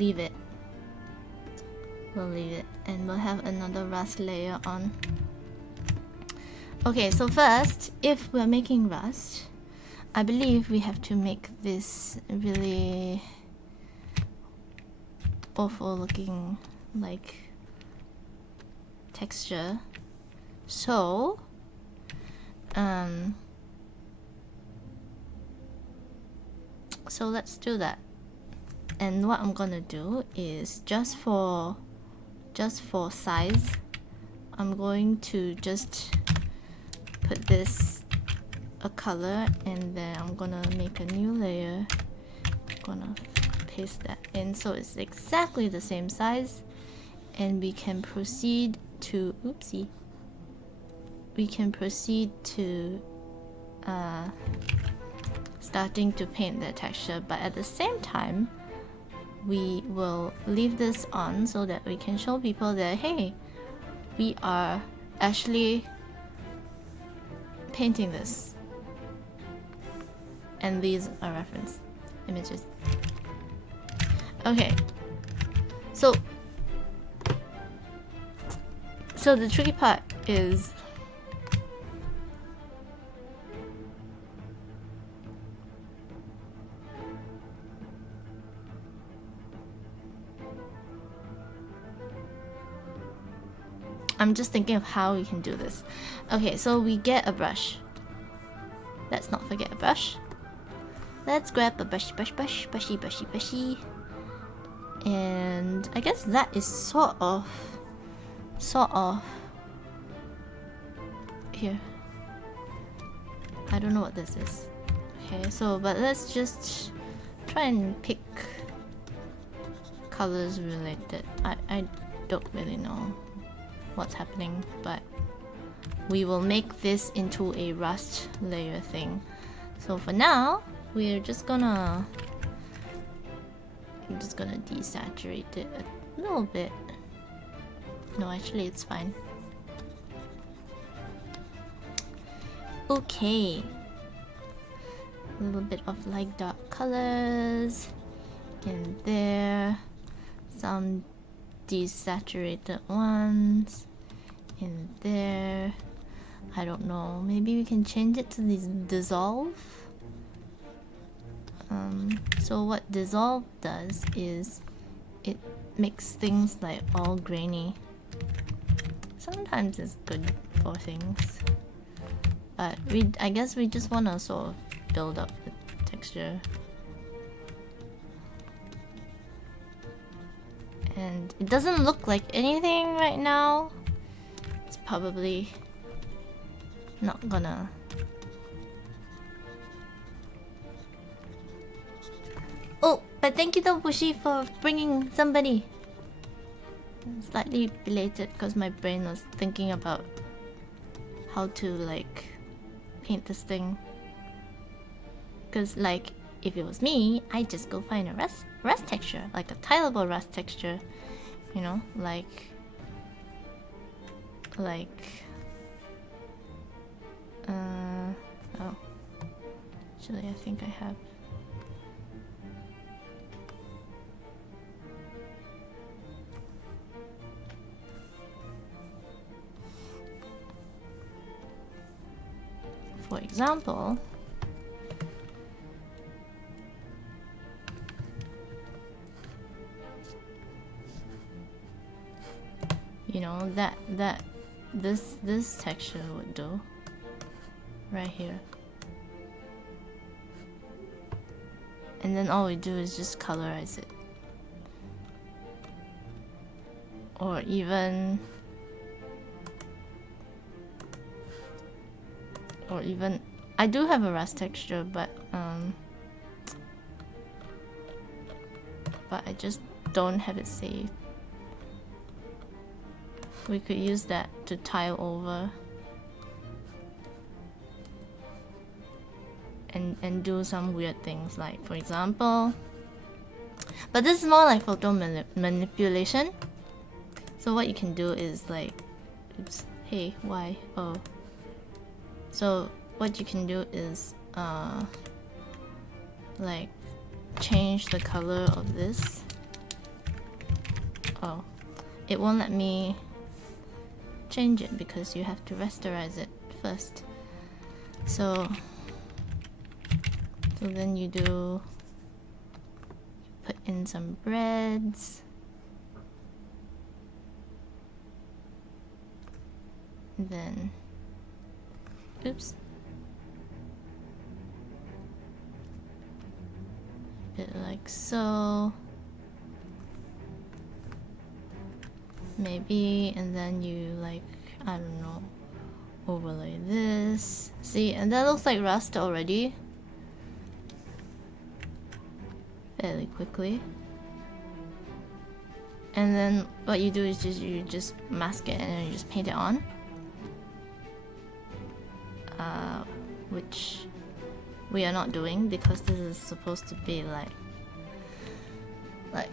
leave it. We'll leave it, and we'll have another rust layer on. Okay, so first, if we're making rust, I believe we have to make this really awful looking like texture. So so let's do that. And what I'm gonna do is just for size, I'm going to just put this a color, and then I'm gonna make a new layer. I'm gonna paste that in so it's exactly the same size, and we can proceed to starting to paint the texture, but at the same time we will leave this on so that we can show people that, hey, we are actually painting this, and these are reference images. Okay, so the tricky part is I'm just thinking of how we can do this. Okay, so we get a brush. Let's not forget a brush. Let's grab a brushy. And I guess that is sort of here. I don't know what this is. Okay, so but let's just try and pick colors related. I don't really know what's happening, but we will make this into a rust layer thing. So for now, I'm just gonna desaturate it a little bit. No, actually it's fine. Okay, a little bit of like dark colors in there, some desaturated ones in there. I don't know, maybe we can change it to dissolve. So what dissolve does is it makes things like all grainy. Sometimes it's good for things, but I guess we just want to sort of build up the texture. And it doesn't look like anything right now. It's probably not gonna. Oh, but thank you though, Bushi, for bringing somebody. Slightly belated because my brain was thinking about how to like paint this thing. Because like if it was me, I'd just go find a rust texture, like a tileable rust texture, you know, like oh, actually I think I have. For example, you know, this texture would do right here, and then all we do is just colorize it, or even I do have a rust texture, but I just don't have it saved. We could use that to tile over and do some weird things, like for example, but this is more like photo manipulation. So what you can do is like, oops, hey, why? Oh. So what you can do is like change the color of this Oh, it won't let me change it because you have to rasterize it first. So then you put in some breads. Then, oops. A bit like so. Maybe, and then you like, I don't know, overlay this. See, and that looks like rust already. Fairly quickly. And then what you do is you just mask it and then you just paint it on. Which we are not doing because this is supposed to be like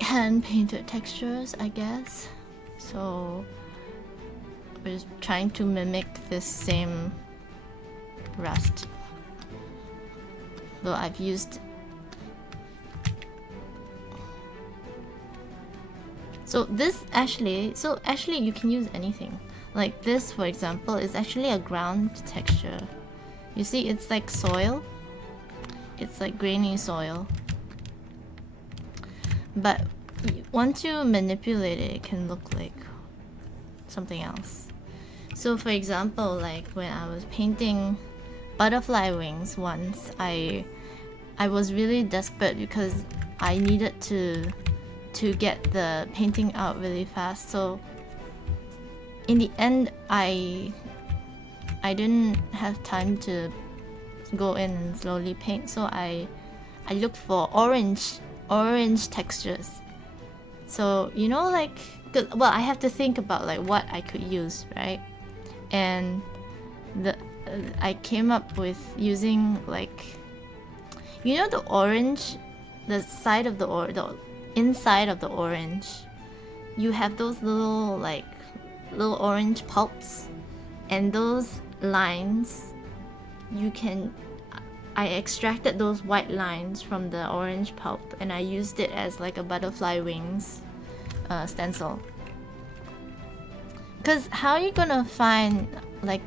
hand painted textures, I guess. So we're just trying to mimic this same rust. Though I've used. So actually you can use anything. Like this, for example, is actually a ground texture. You see, it's like soil. It's like grainy soil. But once you manipulate it, it can look like something else. So for example, like when I was painting butterfly wings once, I was really desperate because I needed to get the painting out really fast. So in the end, I didn't have time to go in and slowly paint, so I looked for orange textures. So you know, like, well, I have to think about like what I could use, right? And I came up with using like, you know, the orange, the side of the inside of the orange, you have those little orange pulps, and those lines, I extracted those white lines from the orange pulp and I used it as like a butterfly wings stencil. Because how are you gonna find like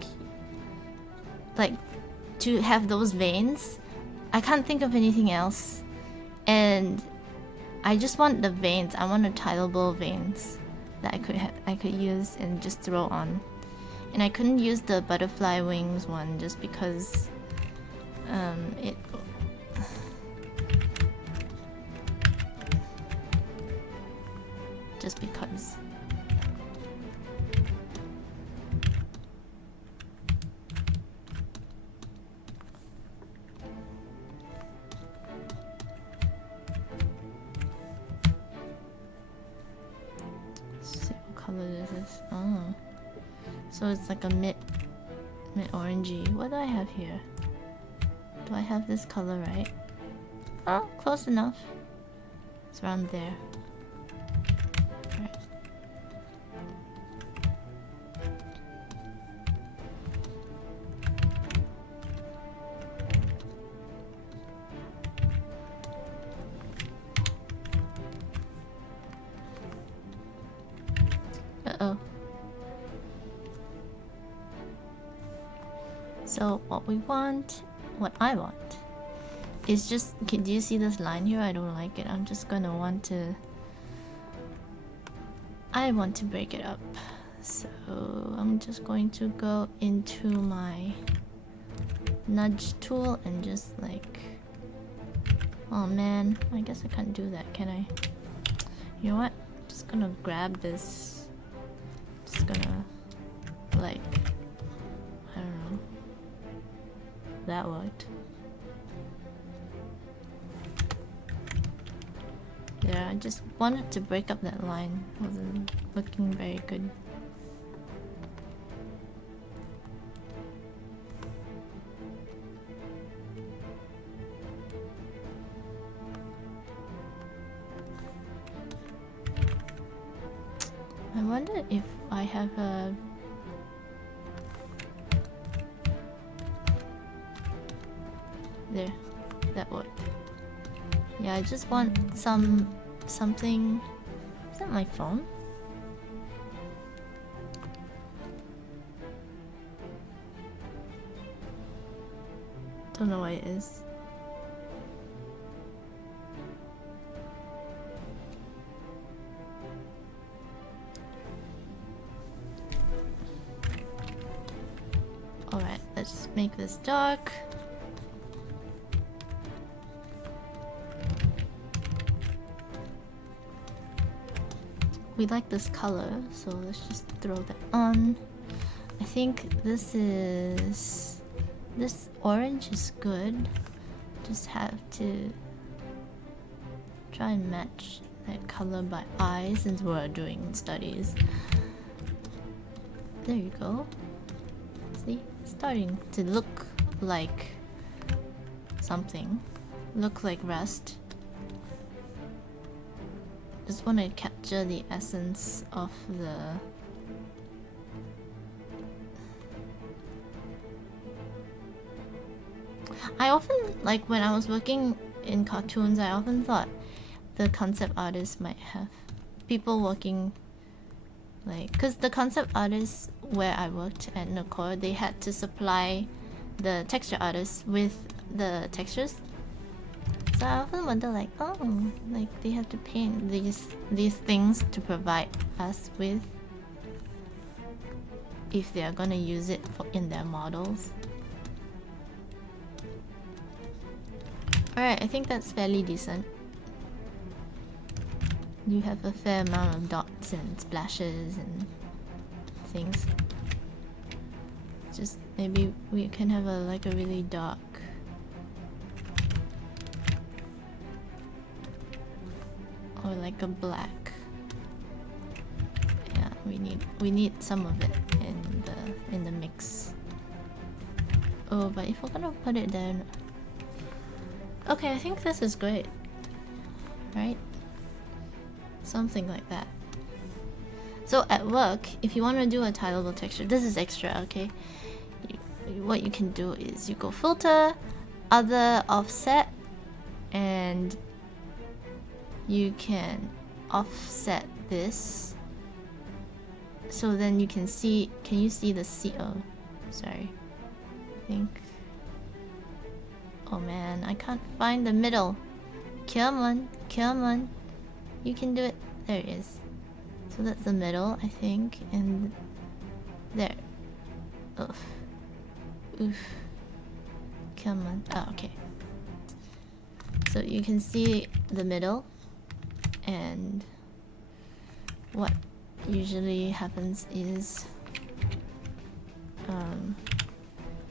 to have those veins? I can't think of anything else, and I just want the veins. I want the tileable veins that I could use and just throw on. And I couldn't use the butterfly wings one just because it just because. Let's see what color is this? Oh. So it's like a mid orangey. What do I have here? Do I have this color right? Oh, close enough. It's around there. Right. Uh-oh. So what I want is just, do you see this line here? I don't like it. I'm just gonna want to break it up. So I'm just going to go into my nudge tool and just like, oh man, I guess I can't do that, can I? You know what? I'm just gonna grab this. Just gonna like, I don't know. That worked. Yeah, I just wanted to break up that line. It wasn't looking very good. I wonder if I have a... There, that worked. Yeah, I just want something. Is that my phone? Don't know what it is. Alright, let's make this dark. We like this color, so let's just throw that on. I think this orange is good. Just have to try and match that color by eye since we're doing studies. There you go. See? It's starting to look like something. Look like rust. Just want to capture the essence of the I often, like when I was working in cartoons, I often thought the concept artists might have people working like, because the concept artists where I worked at Nacor, they had to supply the texture artists with the textures. So I often wonder like, oh, like they have to paint these things to provide us with if they are gonna use it in their models. Alright, I think that's fairly decent. You have a fair amount of dots and splashes and things. Just maybe we can have a like a really dark or like a black. Yeah, we need some of it in the mix. Oh, but if we're gonna put it there. Okay, I think this is great. Right? Something like that. So at work, if you want to do a tileable texture, this is extra, okay? What you can do is you go filter, other offset, and you can offset this. So then you can see, can you see the C? Oh, sorry. I think. Oh man, I can't find the middle. Come on, come on. You can do it. There it is. So that's the middle, I think. And there. Oof. Oof. Come on. Oh, okay. So you can see the middle. And what usually happens is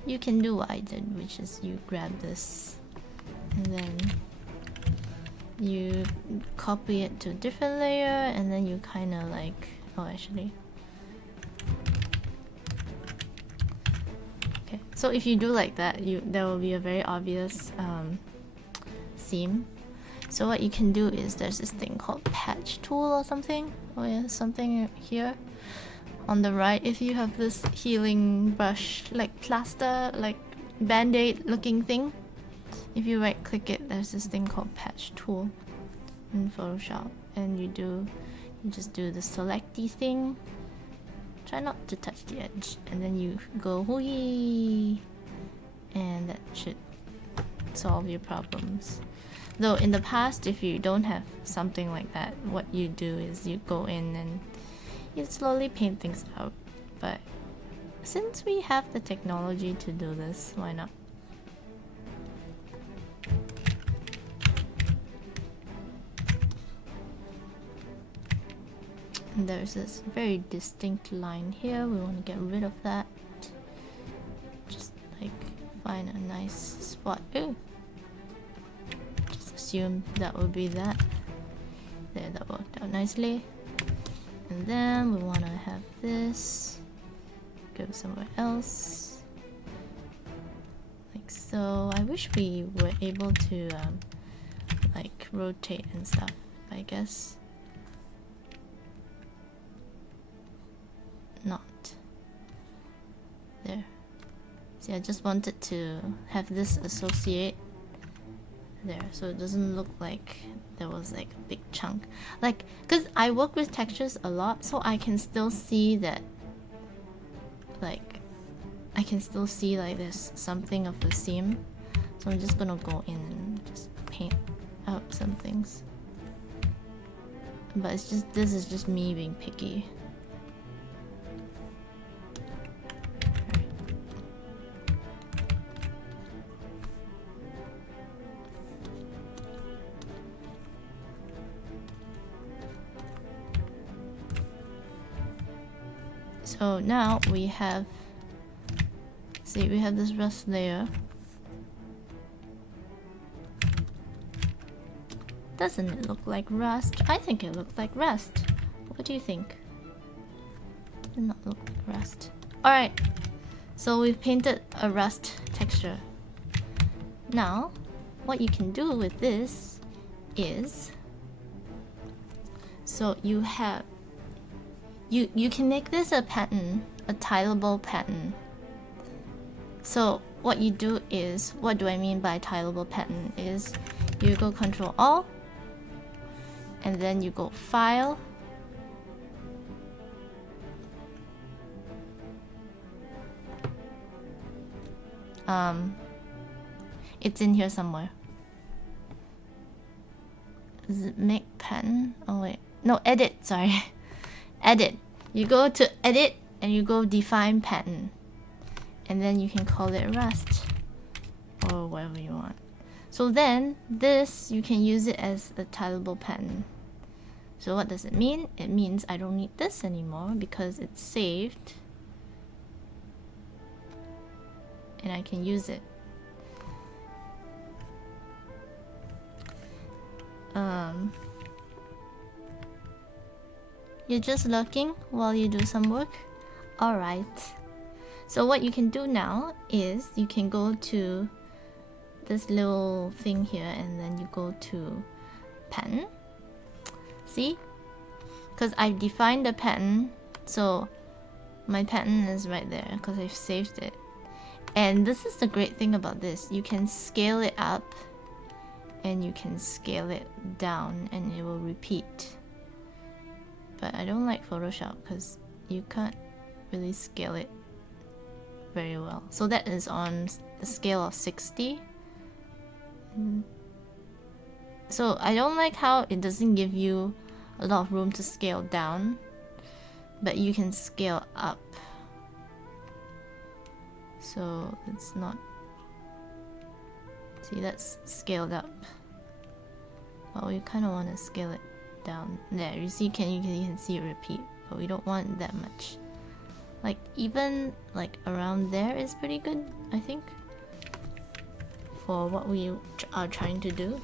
you can do what I did, which is you grab this and then you copy it to a different layer and then you kind of like, oh actually, okay, so if you do like that, there will be a very obvious seam. So what you can do is there's this thing called patch tool or something. Oh yeah, something here on the right. If you have this healing brush, like plaster, like band-aid looking thing, if you right click it, there's this thing called patch tool in Photoshop, and you just do the selecty thing. Try not to touch the edge, and then you go whee, and that should solve your problems. Though in the past, if you don't have something like that, what you do is you go in and you slowly paint things out. But since we have the technology to do this, why not? And there's this very distinct line here. We want to get rid of that. Just like find a nice spot. Ooh. Just assume that would be that. There, that worked out nicely. And then we want to have this go somewhere else, like so. I wish we were able to like rotate and stuff, but I guess not. There. See, I just wanted to have this associate there so it doesn't look like there was like a big chunk, like, because I work with textures a lot, so I can still see that, like I can still see like there's something of the seam, So I'm just gonna go in and just paint out some things. But it's just, this is just me being picky. So now we have, see, we have this rust layer. Doesn't it look like rust? I think it looks like rust. What do you think? Does not look like rust. Alright, so we've painted a rust texture. Now, what you can do with this is, so you have, you can make this a pattern, a tileable pattern. So what you do is, what do I mean by tileable pattern is, you go Control Alt, and then you go File, it's in here somewhere. Is it make pattern? Oh wait, no, edit, sorry. Edit. You go to edit and you go define pattern, and then you can call it rust or whatever you want. So then this, you can use it as a tileable pattern. So what does it mean? It means I don't need this anymore because it's saved and I can use it. You're just lurking while you do some work? Alright. So what you can do now is you can go to this little thing here and then you go to pattern. See? Because I've defined the pattern, so my pattern is right there because I've saved it. And this is the great thing about this. You can scale it up and you can scale it down and it will repeat. But I don't like Photoshop because you can't really scale it very well. So that is on the scale of 60. So I don't like how it doesn't give you a lot of room to scale down, but you can scale up. So it's not, see, that's scaled up. But we kind of want to scale it down. There, you see, you can see it repeat, but we don't want that much. Like even like around there is pretty good, I think, for what we are trying to do.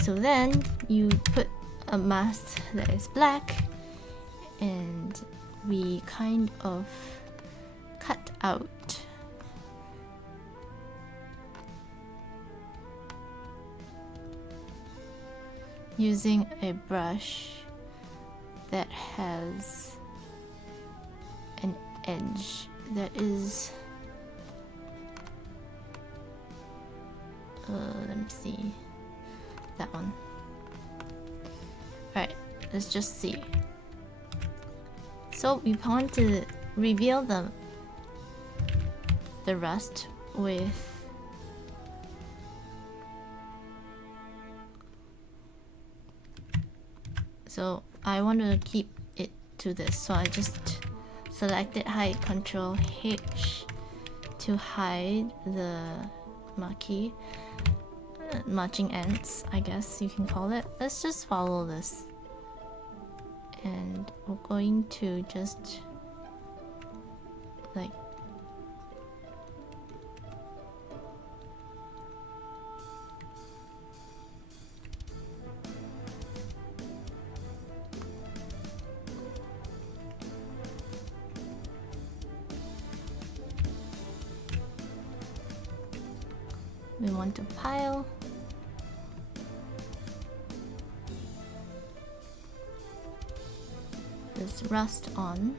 So then you put a mask that is black and we kind of cut out using a brush that has an edge that is let me see, that one. Alright, let's just see. So we want to reveal the rust with so I want to keep it to this, so I just selected hide, Control H to hide the marquee, marching ants, I guess you can call it. Let's just follow this and we're going to just like we want to pile this rust on.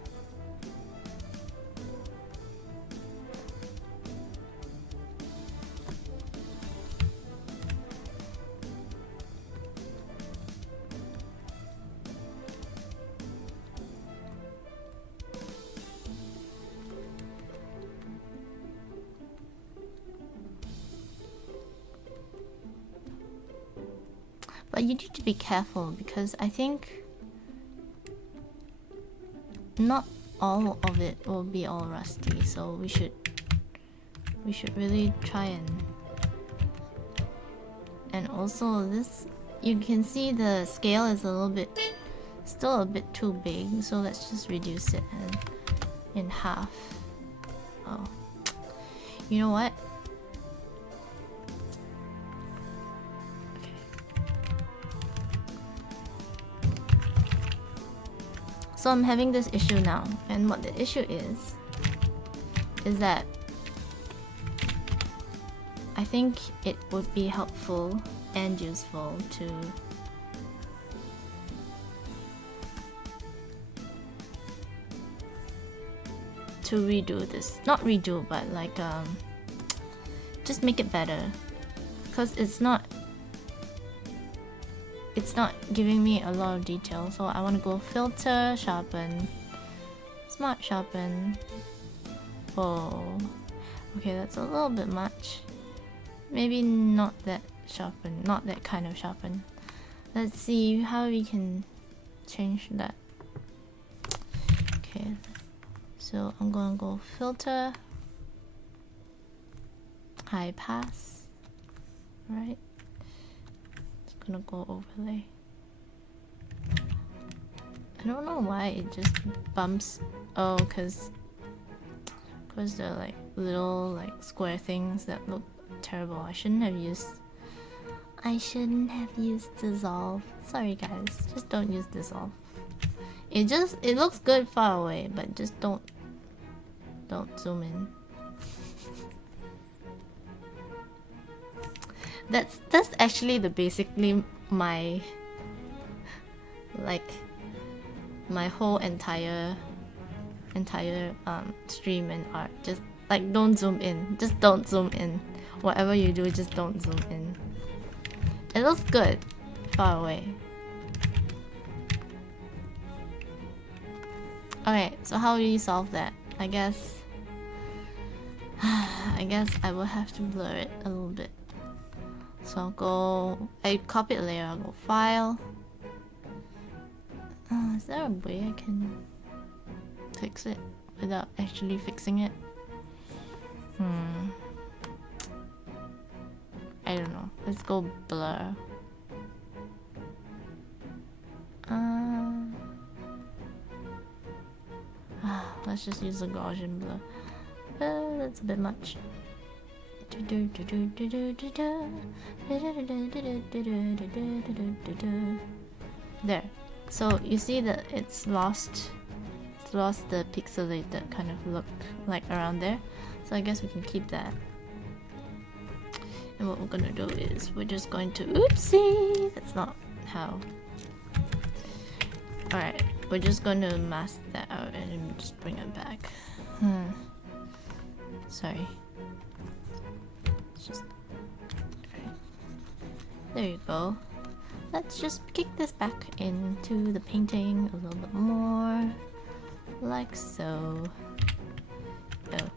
But you need to be careful because I think not all of it will be all rusty, so we should really try and also this, you can see the scale is a little bit still a bit too big, so let's just reduce it in half. Oh, you know what? So I'm having this issue now, and what the issue is that I think it would be helpful and useful to redo this. Not redo, but like just make it better, because it's not giving me a lot of detail. So I want to go filter, sharpen, smart sharpen. Oh, okay, that's a little bit much. Maybe not that sharpen, not that kind of sharpen. Let's see how we can change that. Okay, so I'm gonna go filter, high pass, right? Gonna go overlay. I don't know why it just bumps. Oh, cause they're like little like square things that look terrible. I shouldn't have used dissolve. Sorry guys, just don't use dissolve. It looks good far away, but just don't zoom in. That's actually basically my whole entire stream and art. Just like don't zoom in. Just don't zoom in. Whatever you do, just don't zoom in. It looks good far away. Okay, so how do you solve that? I guess I will have to blur it a little bit. So I copy a layer, I'll go file. Is there a way I can fix it without actually fixing it? I don't know. Let's go blur. Let's just use a Gaussian blur. That's a bit much. There. So you see that it's lost the pixelated kind of look like around there. So I guess we can keep that. And what we're gonna do is we're just going to oopsie. That's not how. Alright, we're just going to mask that out and then just bring it back. Sorry. Just okay. There you go. Let's just kick this back into the painting a little bit more, like so. Oh,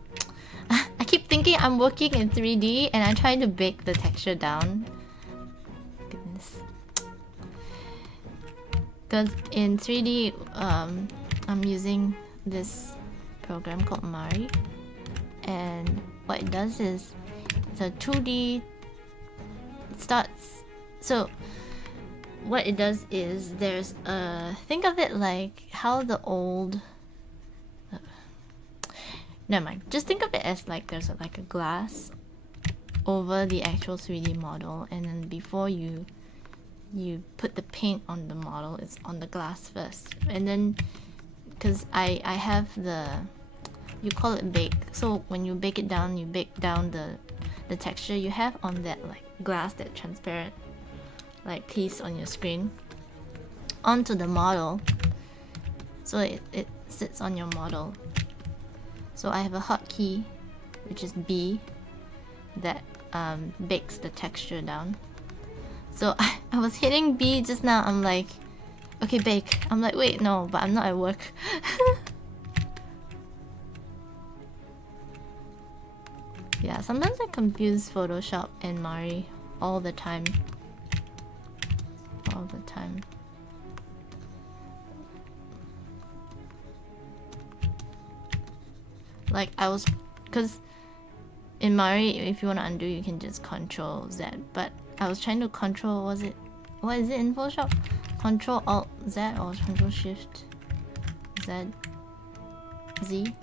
I keep thinking I'm working in 3D and I'm trying to bake the texture down. Goodness. Because in 3D, I'm using this program called Mari, and what it does is it's a 2D. It starts. So what it does is there's a, think of it like how the old. Never mind. Just think of it as like there's like a glass over the actual 3D model, and then before you put the paint on the model, it's on the glass first, and then because I have the, you call it bake, so when you bake it down, you bake down the texture you have on that like glass, that transparent like piece on your screen onto the model, so it sits on your model. So I have a hotkey which is B that bakes the texture down. So I was hitting B just now. I'm like, okay, bake. I'm like, wait, no, but I'm not at work. Yeah, sometimes I confuse Photoshop and Mari all the time. Like I was, because in Mari, if you want to undo, you can just Control Z. But I was trying to control, what is it in Photoshop? Control Alt Z or Control Shift Z? Z?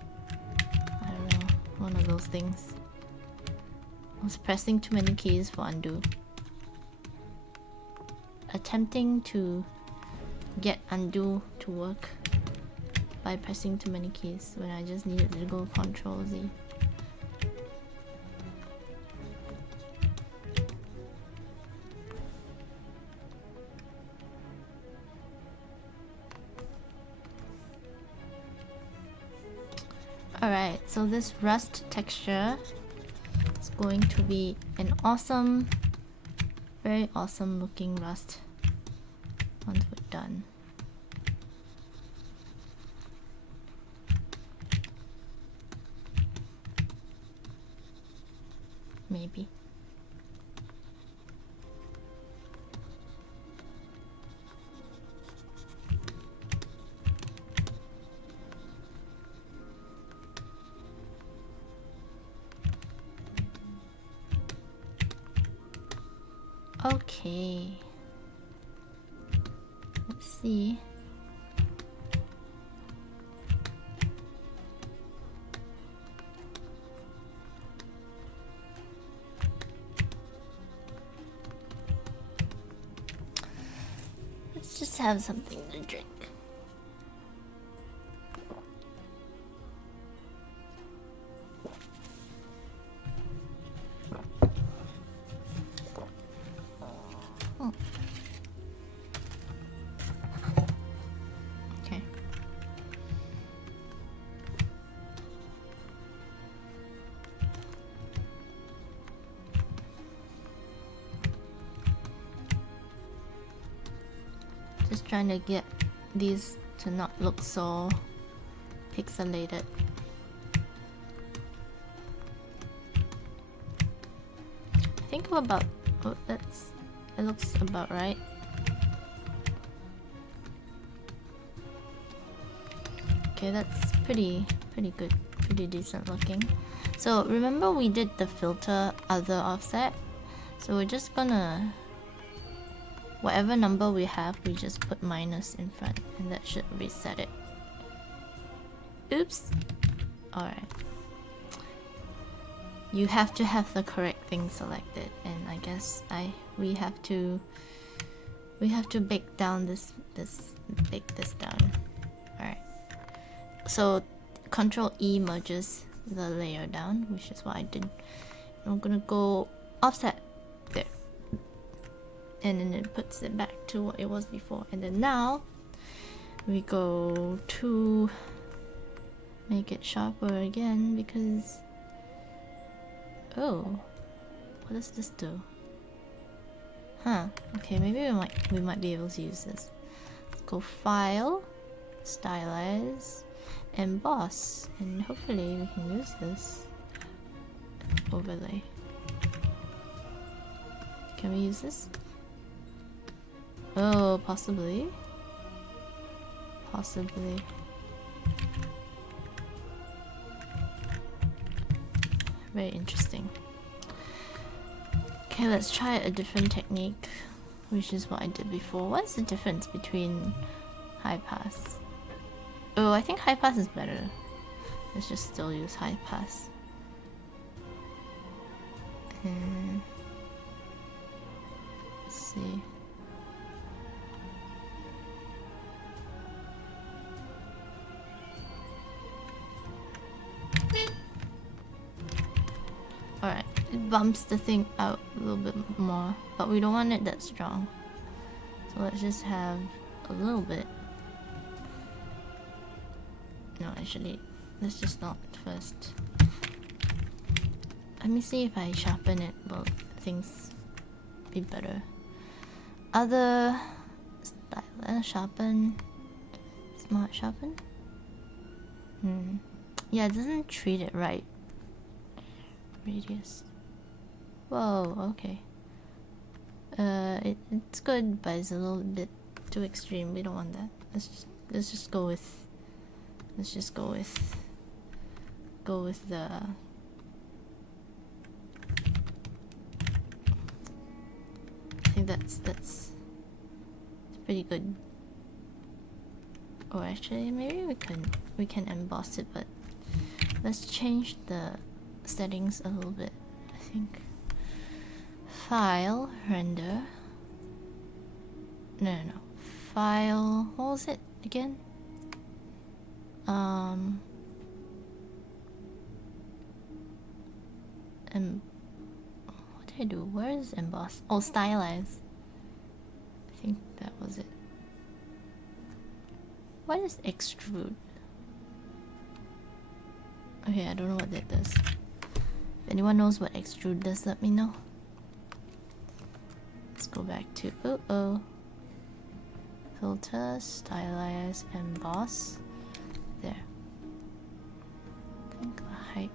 I don't know, one of those things. I was pressing too many keys for undo. Attempting to get undo to work by pressing too many keys when I just needed to go Control Z. Alright, so this rust texture is going to be an awesome, very awesome looking rust once we're done. Maybe. Okay. Let's see. Let's just have something to drink. Okay. Just trying to get these to not look so pixelated. I think about, oh, it looks about right. Okay, that's pretty good, pretty decent looking. So remember we did the filter other offset, so we're just gonna, whatever number we have, we just put minus in front, and that should reset it. Oops. Alright. You have to have the correct thing selected, and I guess we have to bake down bake this down. Alright. So Control E merges the layer down, which is what I did. I'm gonna go offset there. And then it puts it back to what it was before. And then now we go to make it sharper again because, oh, what does this do? Huh, okay, maybe we might be able to use this. Let's go File, Stylize, Emboss, and hopefully we can use this. Overlay. Can we use this? Oh, possibly. Possibly. Very interesting. Okay, let's try a different technique, which is what I did before. What's the difference between high pass? Oh, I think high pass is better. Let's just still use high pass. And let's see. Alright, it bumps the thing out a little bit more, but we don't want it that strong. So let's just have a little bit. No, actually, let's just not first. Let me see if I sharpen it, will things be better. Other style, sharpen, smart sharpen? Yeah, it doesn't treat it right. Radius. Whoa, okay. It's good, but it's a little bit too extreme. We don't want that. Let's just go with go with the... I think that's pretty good. Or actually, maybe we can emboss it, but let's change the settings a little bit. I think file, render. No. File. What was it again? And what did I do? Where is emboss? Oh, stylize. I think that was it. What is extrude? Okay, I don't know what that does. If anyone knows what extrude does, let me know. Let's go back to filter, stylize, emboss. There. I think the height.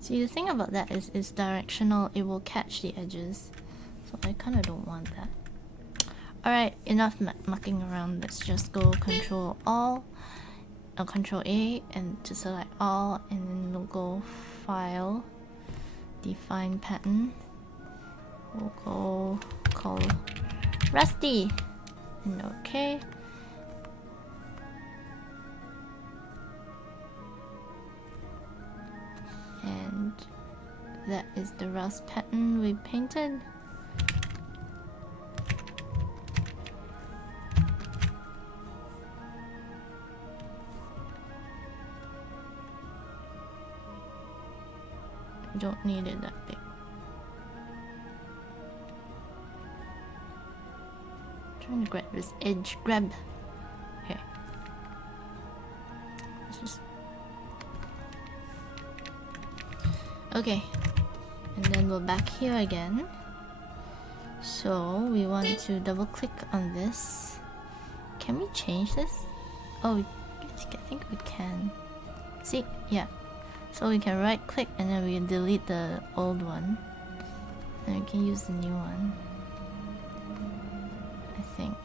See, the thing about that is it's directional, it will catch the edges. So I kinda don't want that. Alright, enough mucking around. Let's just go Control A and to select all, and then we'll go File, Define Pattern. We'll go call Rusty and OK. And that is the rust pattern we painted. You don't need it that big. I'm trying to grab this edge. Grab. Okay. Let's just... Okay. And then we're back here again. So we want to double click on this. Can we change this? Oh, I think we can. See? Yeah. So we can right click and then we delete the old one. And we can use the new one. I think.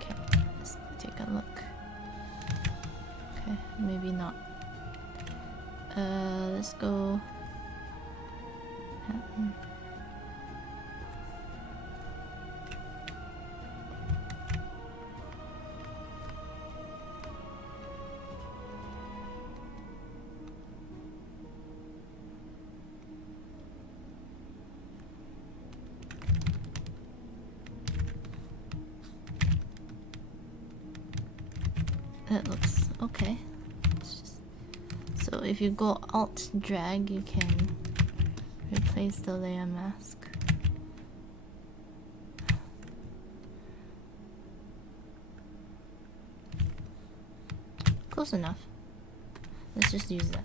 Okay, let's take a look. Okay, maybe not. Let's go. That looks okay. So if you go Alt drag, you can replace the layer mask. Close enough. Let's just use that.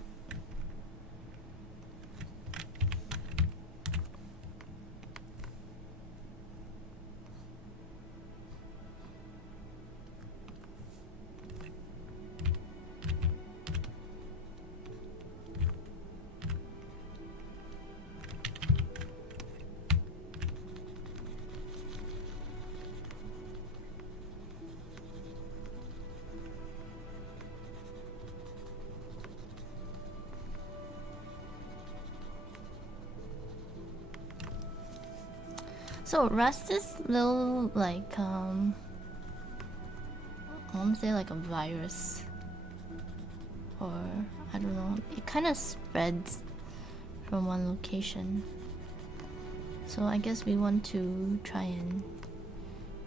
So rust is little like I want to say like a virus, or I don't know. It kind of spreads from one location. So I guess we want to try and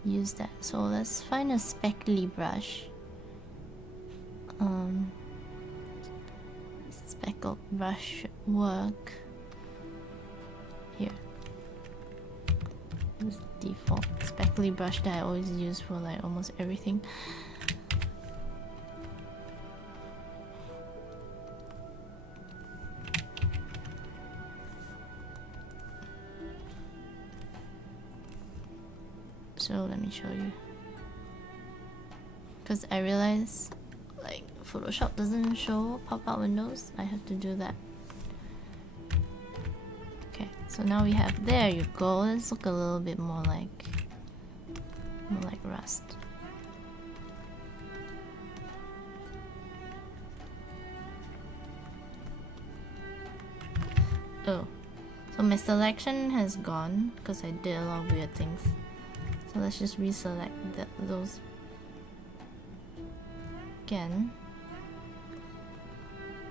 use that. So let's find a speckly brush. Speckled brush should work. Here. This default speckly brush that I always use for like almost everything. So let me show you. Because I realize like Photoshop doesn't show pop-out windows. I have to do that. Okay, so now we have, there you go. Let's look a little bit more like Rust. Oh, so my selection has gone because I did a lot of weird things. So let's just reselect those again.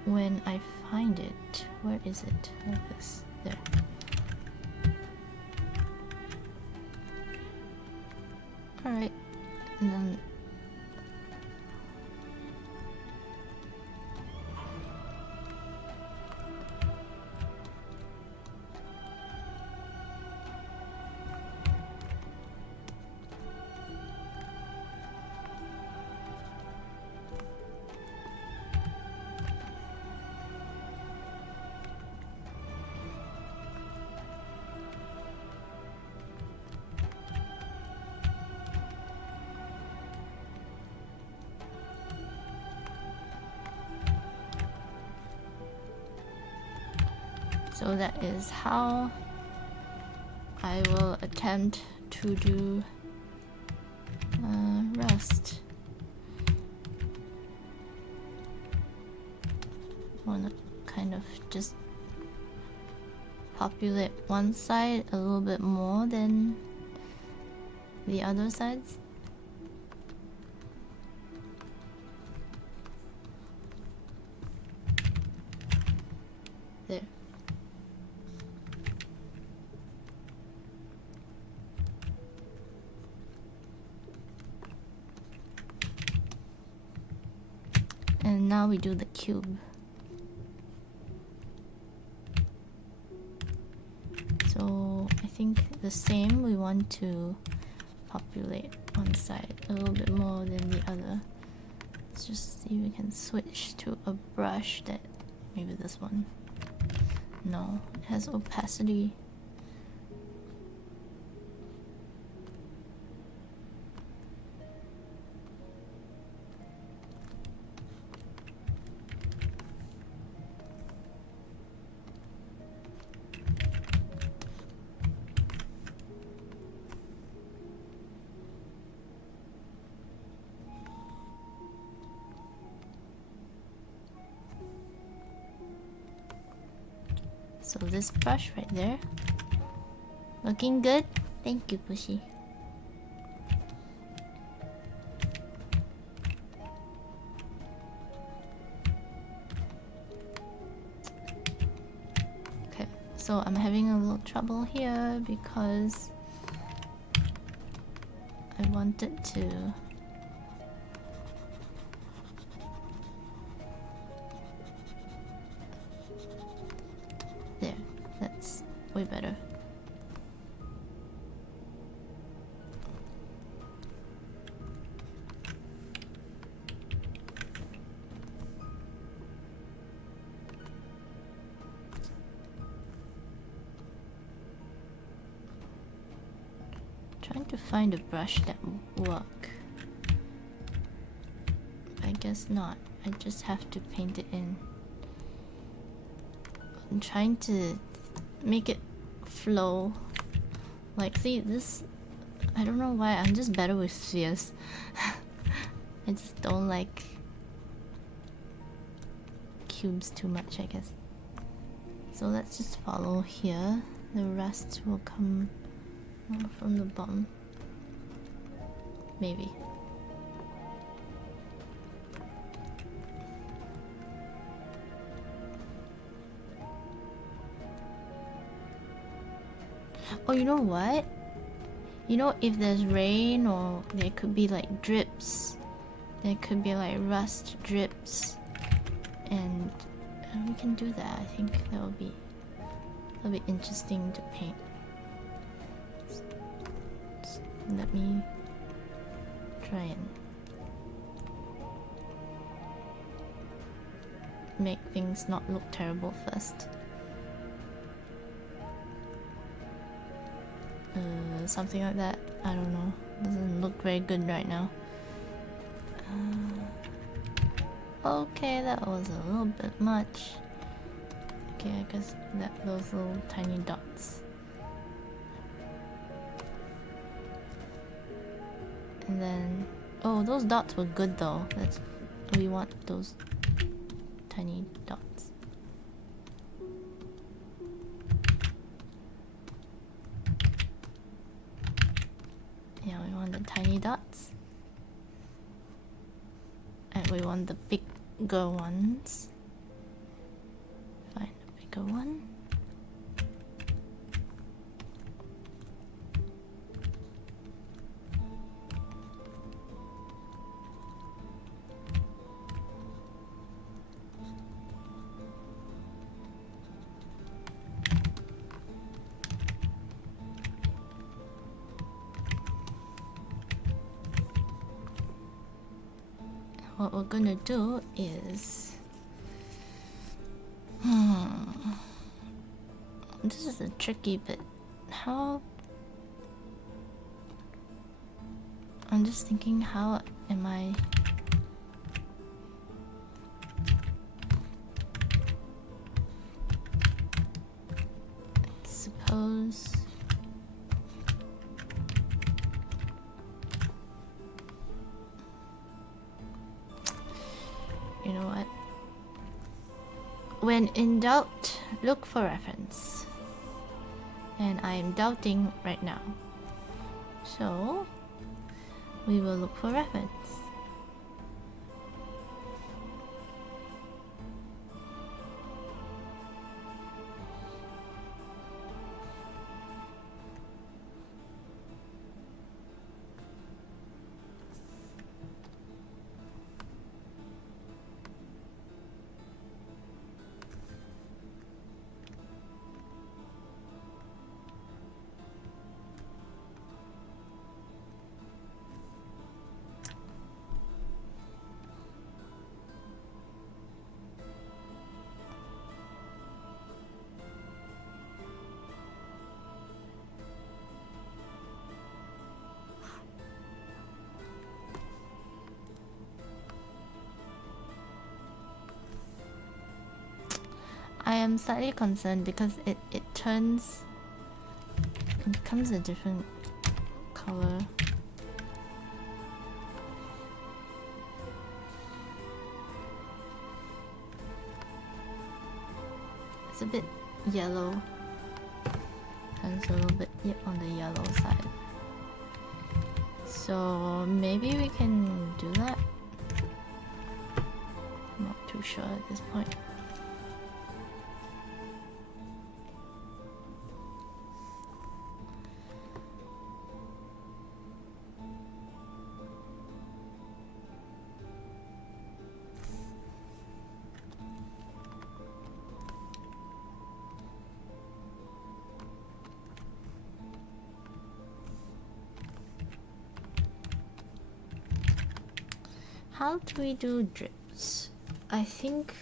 When I find it, where is it? Like this, there. Alright, and then so that is how I will attempt to do Rust. Wanna kind of just populate one side a little bit more than the other sides. There. And now we do the cube. So I think the same, we want to populate one side a little bit more than the other. Let's just see if we can switch to a brush that, maybe this one. No, it has opacity. So this brush right there, looking good. Thank you, Pushy. Okay, so I'm having a little trouble here because I wanted to there, that's way better. Trying to find a brush that will work. I guess not. I just have to paint it in. I'm trying to make it flow. Like, see this, I don't know why, I'm just better with spheres. I just don't like cubes too much, I guess. So let's just follow here. The rest will come from the bottom. Maybe. Oh, you know what? You know, if there's rain or there could be like drips, there could be like rust drips, and we can do that. I think that'll be interesting to paint. Let me try and make things not look terrible first. something like that. I don't know. Doesn't look very good right now. Okay, that was a little bit much. Okay, I guess those little tiny dots. And then, oh, those dots were good though. We want those tiny dots. Yeah, we want the tiny dots. And we want the bigger ones. Find a bigger one. What we're gonna do is... This is a tricky bit. How... I'm just thinking, how am I... suppose... You know what? When in doubt, look for reference. And I am doubting right now. So, we will look for reference. I am slightly concerned because it turns... It becomes a different color. It's a bit yellow. Turns a little bit on the yellow side. So maybe we can do that? I'm not too sure at this point. How do we do drips? I think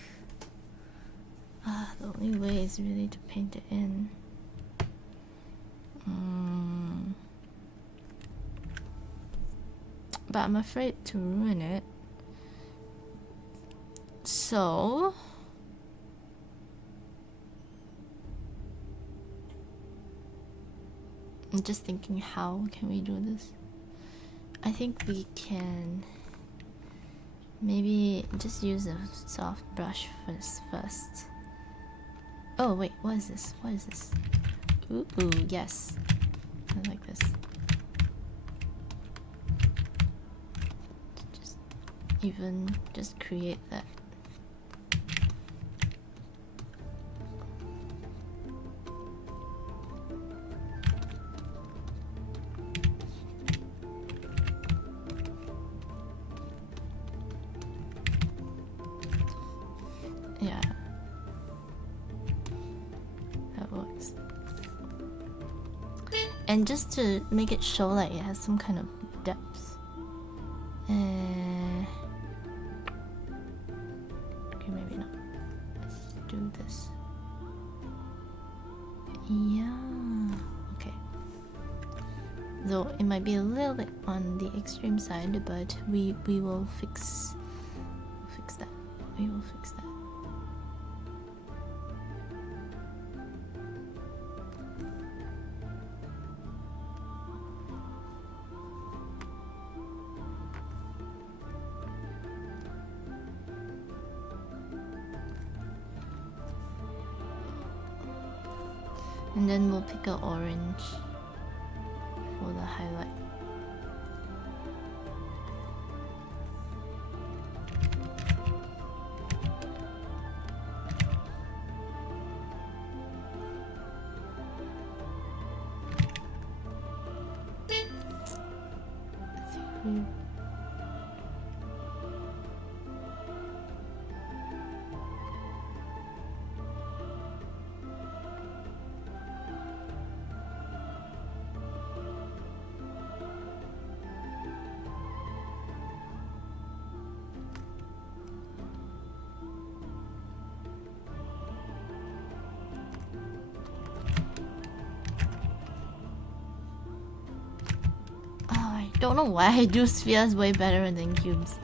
the only way is really to paint it in. But I'm afraid to ruin it. So I'm just thinking, how can we do this? I think we can maybe just use a soft brush first. Oh wait, what is this? What is this? Ooh, yes. I like this. Just create that. Yeah. That works. And just to make it show like it has some kind of depth. Okay, maybe not. Let's do this. Yeah. Okay. Though it might be a little bit on the extreme side, but we will fix that. We will fix that. And then we'll pick an orange for the highlight. Don't know why I do spheres way better than cubes.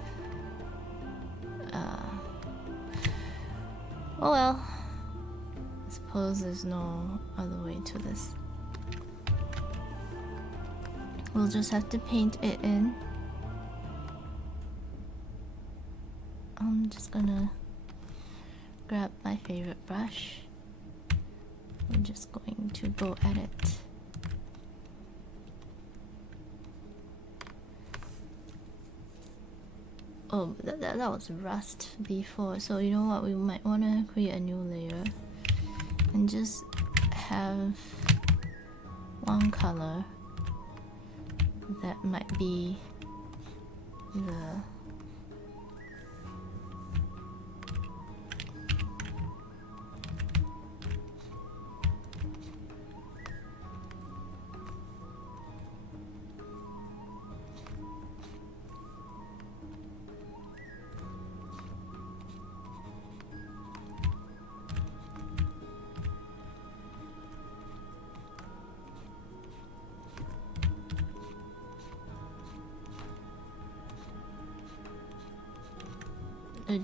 Oh well. I suppose there's no other way to this. We'll just have to paint it in. I'm just gonna grab my favorite brush. I'm just going to go at it. Oh, that was rust before, so you know what, we might want to create a new layer and just have one color that might be the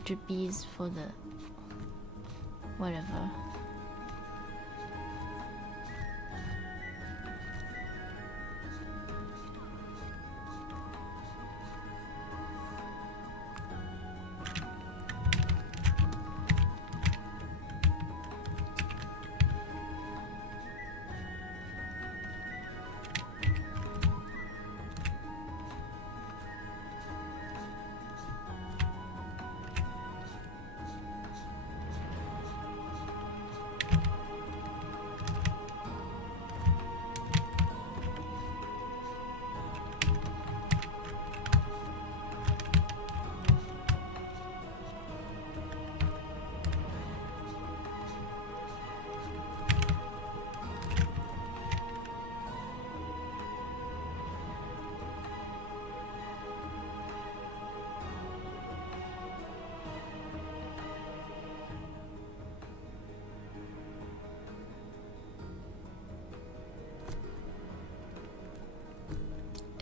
drippies for the whatever.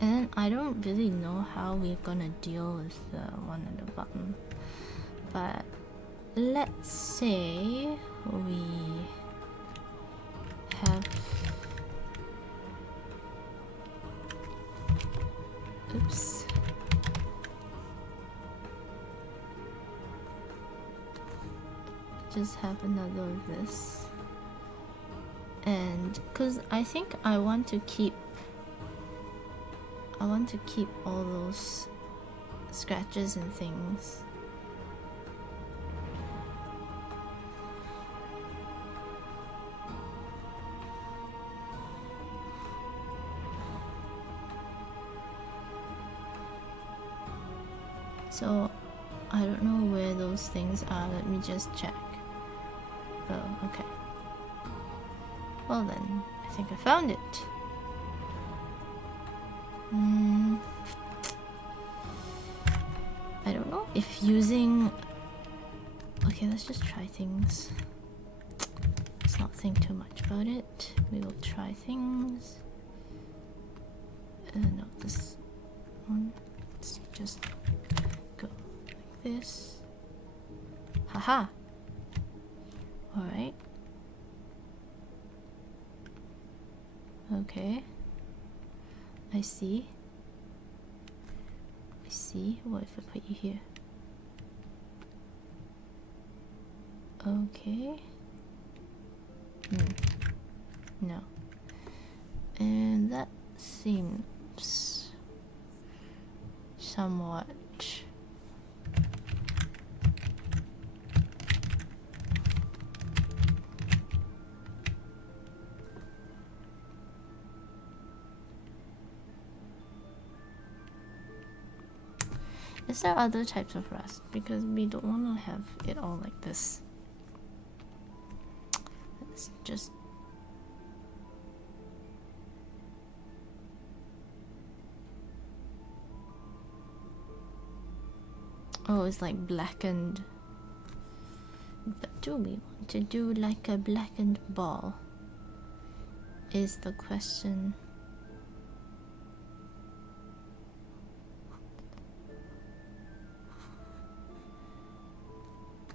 And I don't really know how we're gonna deal with the one at the bottom, but let's say we have, oops, just have another of this, and because I think I want to keep all those scratches and things. So I don't know where those things are. Let me just check. Oh, okay. Well then, I think I found it. I don't know if using... Okay, let's just try things. Let's not think too much about it. We will try things. just go like this. Haha. Alright. Okay. I see. I see. What if I put you here? Okay. No. And that seems somewhat. Is there other types of rust? Because we don't want to have it all like this. Let's just... Oh, it's like blackened. But do we want to do like a blackened ball? Is the question.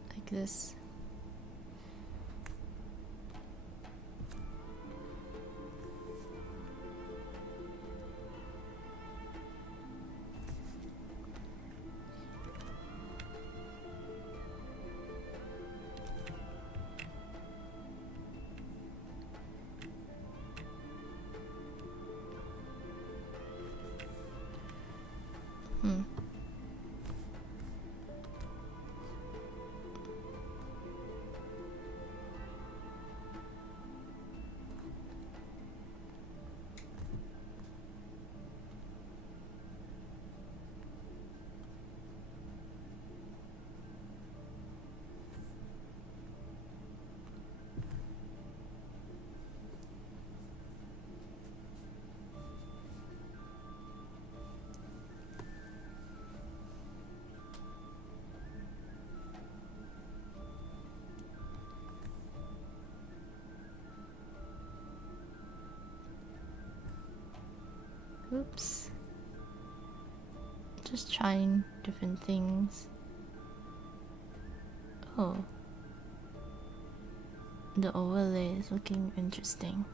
Like this. Oops. Just trying different things. Oh. The overlay is looking interesting.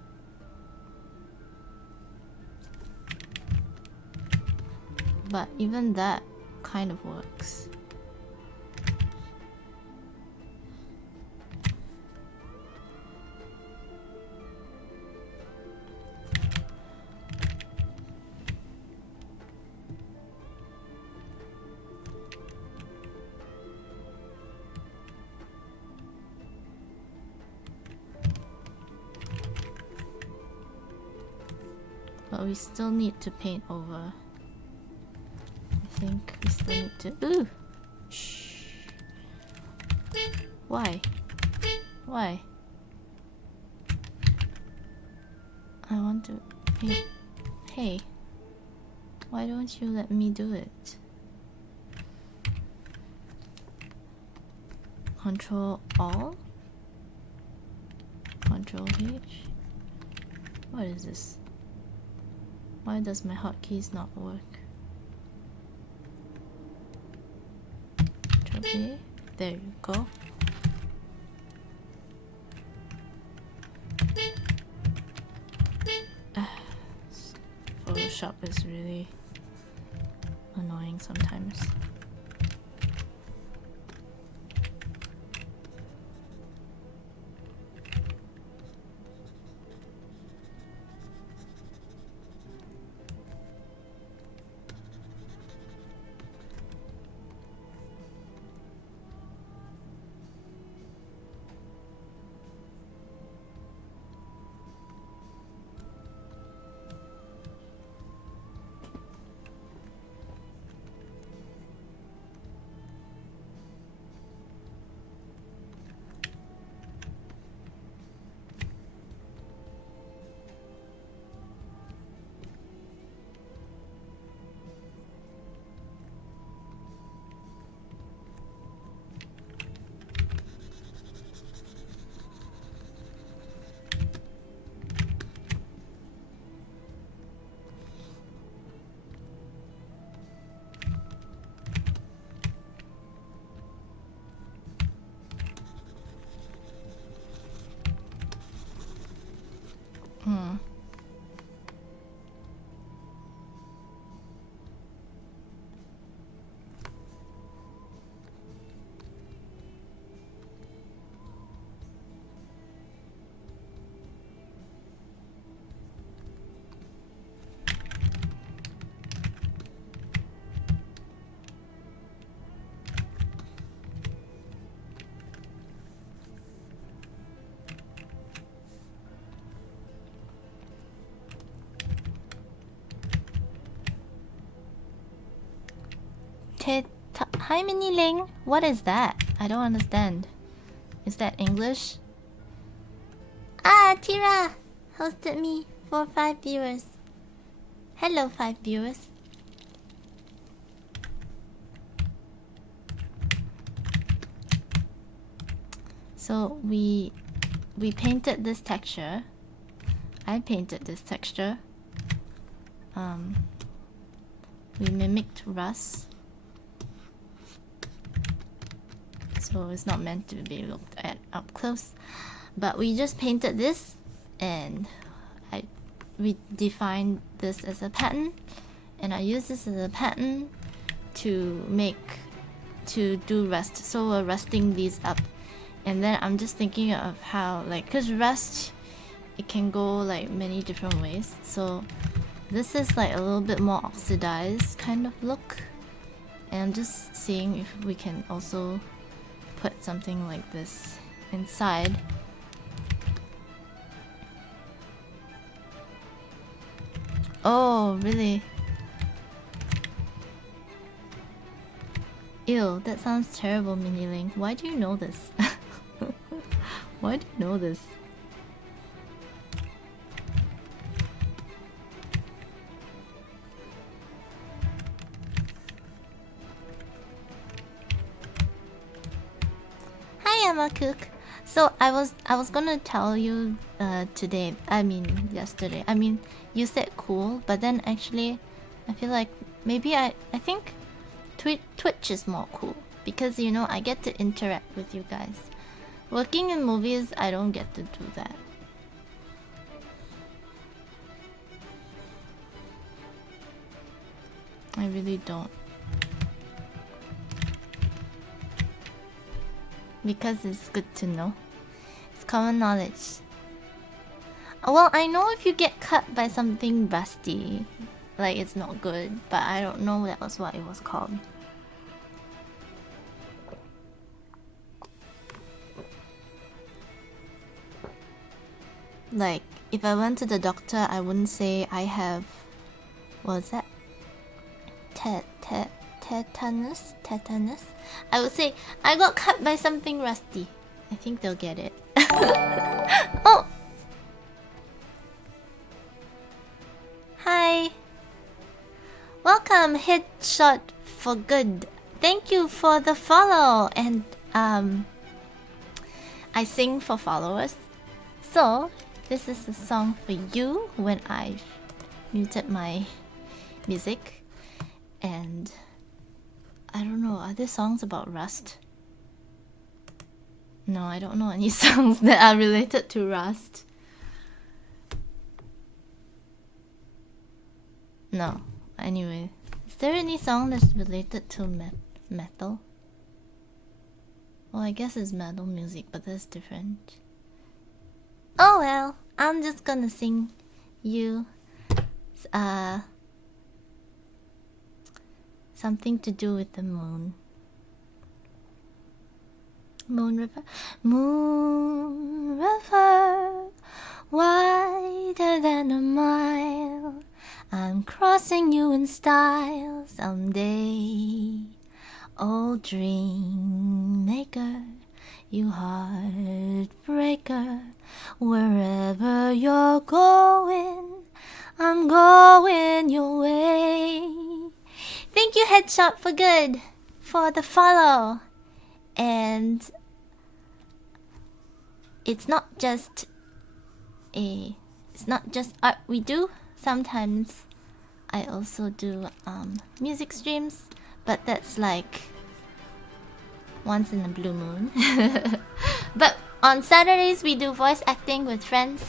But even that kind of works. But we still need to paint over. I think we still need to... Ooh! Shh! Why? Why? I want to paint... Hey! Why don't you let me do it? Control Alt? Control H? What is this? Why does my hotkeys not work? Control A. There you go. Photoshop is really annoying sometimes. Hi, Mini Ling. What is that? I don't understand. Is that English? Ah, Tira hosted me for 5 viewers. Hello, 5 viewers. So we painted this texture. I painted this texture. We mimicked rust. So it's not meant to be looked at up close. But we just painted this and we defined this as a pattern, and I use this as a pattern to do rust. So we're rusting these up, and then I'm just thinking of how, like, because rust, it can go like many different ways. So this is like a little bit more oxidized kind of look, and I'm just seeing if we can also put something like this inside. Oh, really? Ew, that sounds terrible, Mini Link. Why do you know this? Why do you know this? Hi, Amakook. So I was gonna tell you today. I mean yesterday. I mean you said cool, but then actually I feel like maybe I think Twitch is more cool because, you know, I get to interact with you guys. Working in movies, I don't get to do that. I really don't. Because it's good to know. It's common knowledge. Well, I know if you get cut by something rusty, like it's not good, but I don't know that was what it was called. Like, if I went to the doctor, I wouldn't say I have... what was that? Tetanus? Tetanus? I would say, I got cut by something rusty. I think they'll get it. Oh! Hi! Welcome, Headshot for Good. Thank you for the follow! And, I sing for followers. So, this is a song for you when I muted my music. And I don't know, are there songs about rust? No, I don't know any songs that are related to rust. No. Anyway, is there any song that's related to metal? Well, I guess it's metal music, but that's different. Oh well, I'm just gonna sing you something to do with the moon. Moon river, moon river, wider than a mile. I'm crossing you in style someday. Oh, dream maker, you heartbreaker, wherever you're going, I'm going your way. Thank you, Headshot for Good, for the follow. And it's not just art we do. Sometimes I also do music streams, but that's like once in a blue moon. But on Saturdays we do voice acting with friends,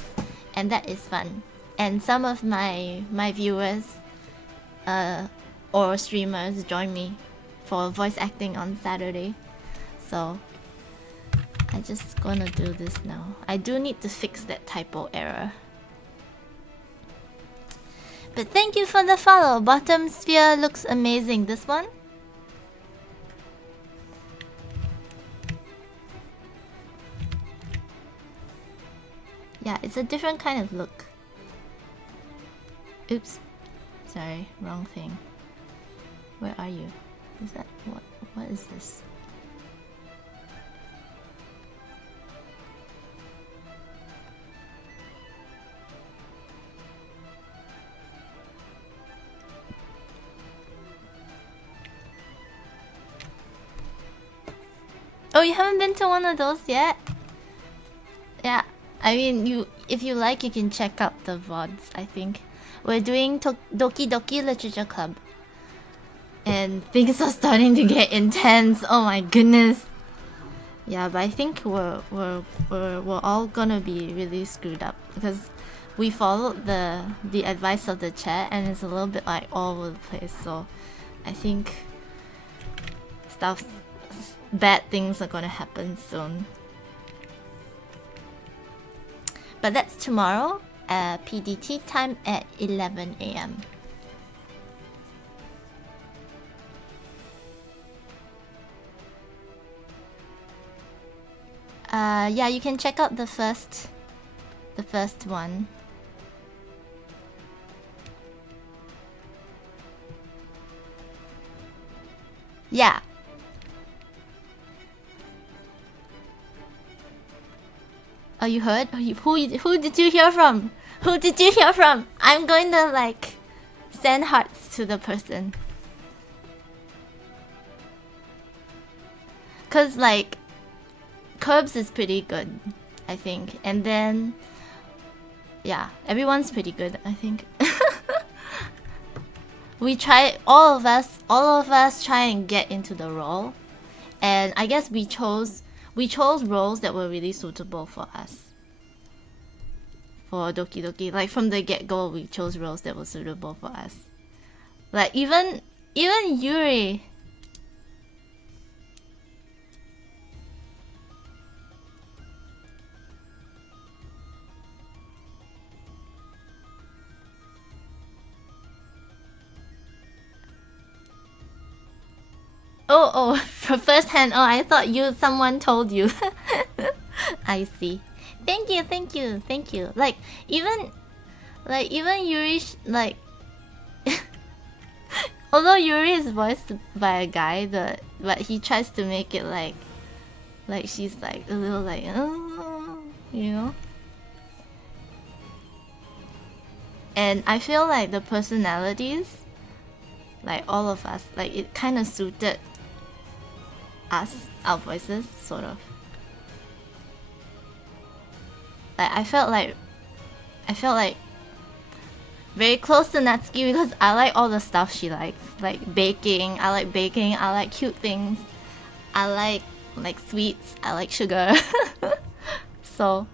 and that is fun. And some of my viewers or streamers join me for voice acting on Saturday. So I just gonna do this now. I do need to fix that typo error. But thank you for the follow. Bottom sphere looks amazing. This one? Yeah, it's a different kind of look. Oops. Sorry, wrong thing. Where are you? Is that what is this? Oh, you haven't been to one of those yet? Yeah, I mean, if you like, you can check out the VODs, I think. We're doing Doki Doki Literature Club. And things are starting to get intense. Oh my goodness. Yeah, but I think we're all gonna be really screwed up because we followed the advice of the chat and it's a little bit like all over the place. So I think bad things are gonna happen soon. But that's tomorrow at PDT time at 11 AM. Yeah, you can check out the first one. Yeah. Oh, you heard? Who did you hear from? Who did you hear from? I'm going to like send hearts to the person. Cause like Curbs is pretty good, I think. And then yeah, everyone's pretty good, I think. We try all of us try and get into the role. And I guess we chose roles that were really suitable for us. For Doki Doki. Like from the get-go we chose roles that were suitable for us. Like even Yuri. Oh, for first hand. Oh, I thought someone told you. I see. Thank you. Like even Yuri, like although Yuri is voiced by a guy, but he tries to make it like she's like a little like you know. And I feel like the personalities, like all of us, like it kind of suited us, our voices, sort of. Like I felt like very close to Natsuki because I like all the stuff she likes. Like baking, I like cute things. I like sweets, I like sugar. So,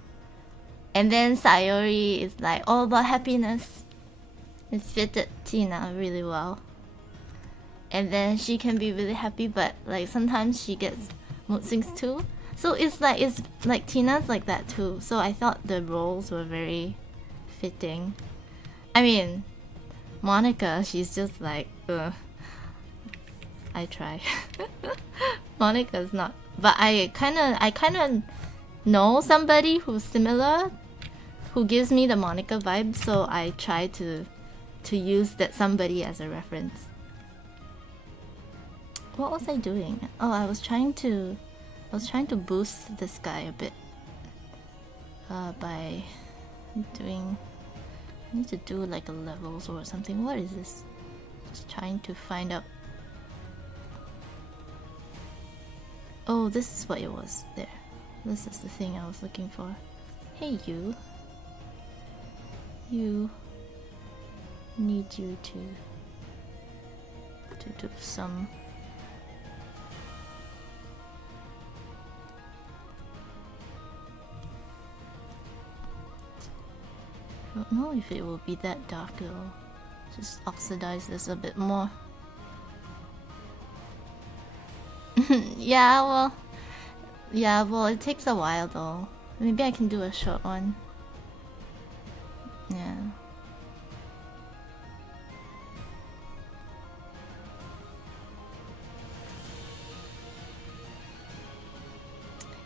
and then Sayori is like all about happiness. It fitted Tina really well. And then she can be really happy, but like sometimes she gets mood swings too. So it's like Tina's like that too. So I thought the roles were very fitting. I mean, Monica, she's just like, I try. Monica's not, but I kind of know somebody who's similar, who gives me the Monica vibe. So I try to use that somebody as a reference. What was I doing? Oh, I was trying to boost this guy a bit. By doing... I need to do like a levels or something. What is this? Just trying to find out. Oh, this is what it was. There. This is the thing I was looking for. Hey, you. You... need you to do some... I don't know if it will be that dark though. Just oxidize this a bit more. Yeah, well, it takes a while though. Maybe I can do a short one. Yeah.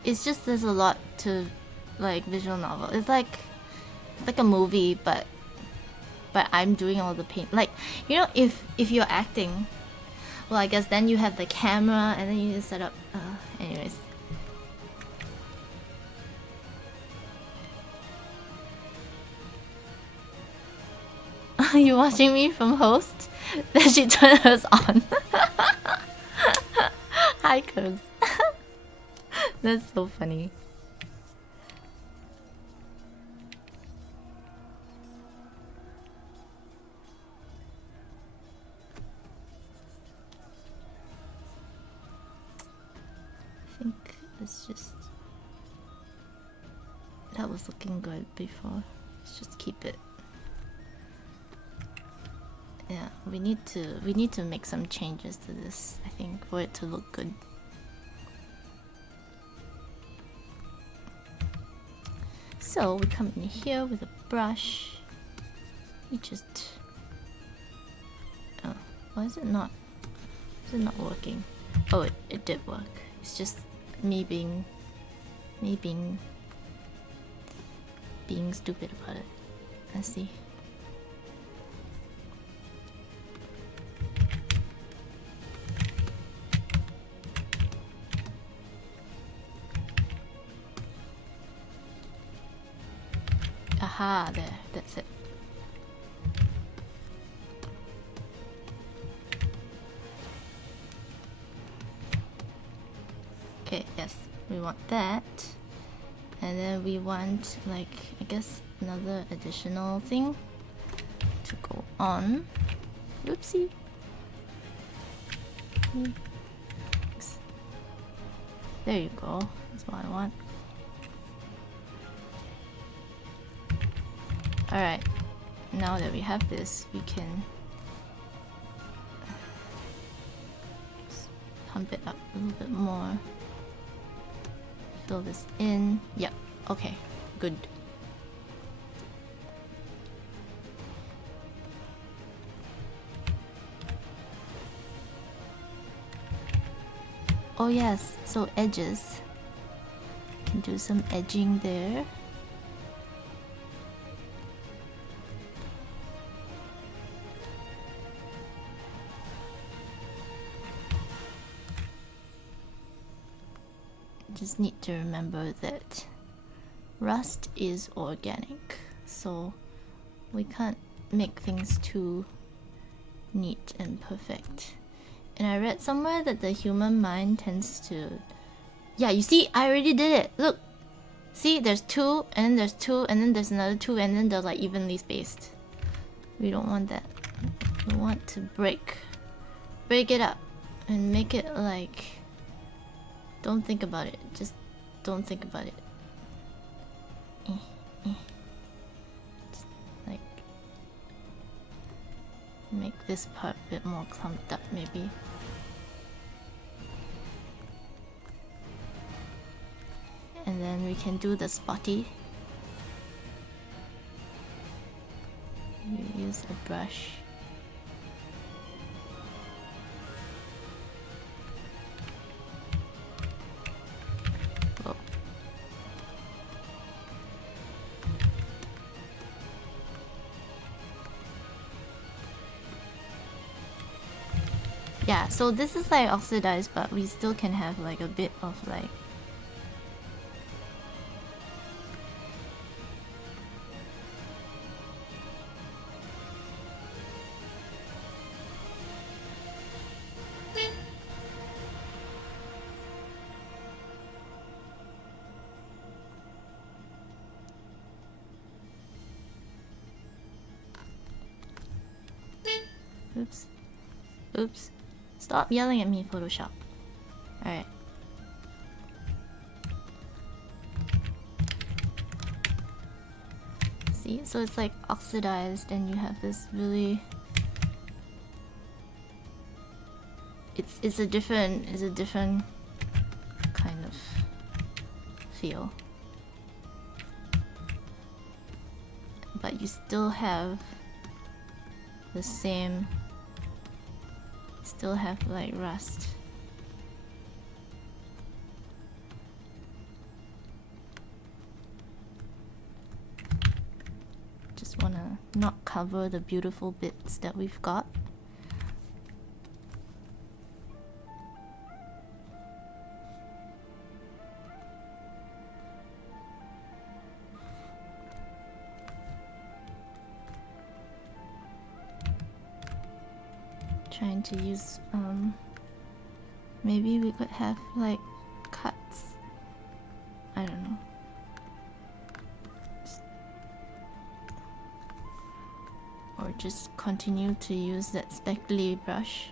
It's just there's a lot to like visual novel. It's like a movie, but I'm doing all the paint. Like, you know, if you're acting, Well, I guess then you have the camera and then you just set up. Anyways. Are you watching me from host? Then she turned hers on. Hi, Kurz. That's so funny. I think it's just... That was looking good before. Let's just keep it. Yeah, we need to make some changes to this, I think, for it to look good. So we come in here with a brush. We just... Oh, why is it not? Is it not working? Oh, it did work. It's just me being stupid about it. Let's see. Aha, there, that's it. Okay, yes, we want that. And then we want, like, I guess another additional thing to go on. Oopsie. There you go, that's what I want. Alright, now that we have this, we can just pump it up a little bit more. Fill this in. Yep, okay, good. Oh yes, so edges. Can do some edging there. Just need to remember that rust is organic, so we can't make things too neat and perfect. And I read somewhere that the human mind tends to... Yeah, you see, I already did it. Look, see, there's 2, and then there's 2, and then there's another 2, and then they're like evenly spaced. We don't want that. We want to break it up and make it like... Don't think about it. Just don't think about it. Just like make this part a bit more clumped up, maybe. And then we can do the spotty. We use a brush. Yeah, so this is like oxidized, but we still can have like a bit of like... Oops. Oops. Stop yelling at me, Photoshop. Alright. See, so it's like oxidized and you have this really... It's a different kind of feel. But you still have the same... Still have like rust. Just wanna not cover the beautiful bits that we've got. Trying to use maybe we could have like cuts. I don't know. Or just continue to use that speckly brush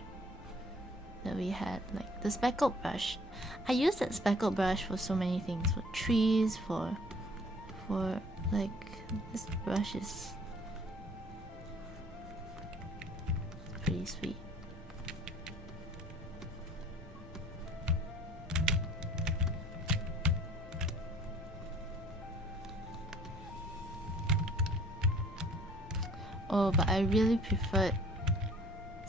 that we had, like the speckled brush. I use that speckled brush for so many things, for trees, for like this brush is pretty sweet. Oh, but I really preferred,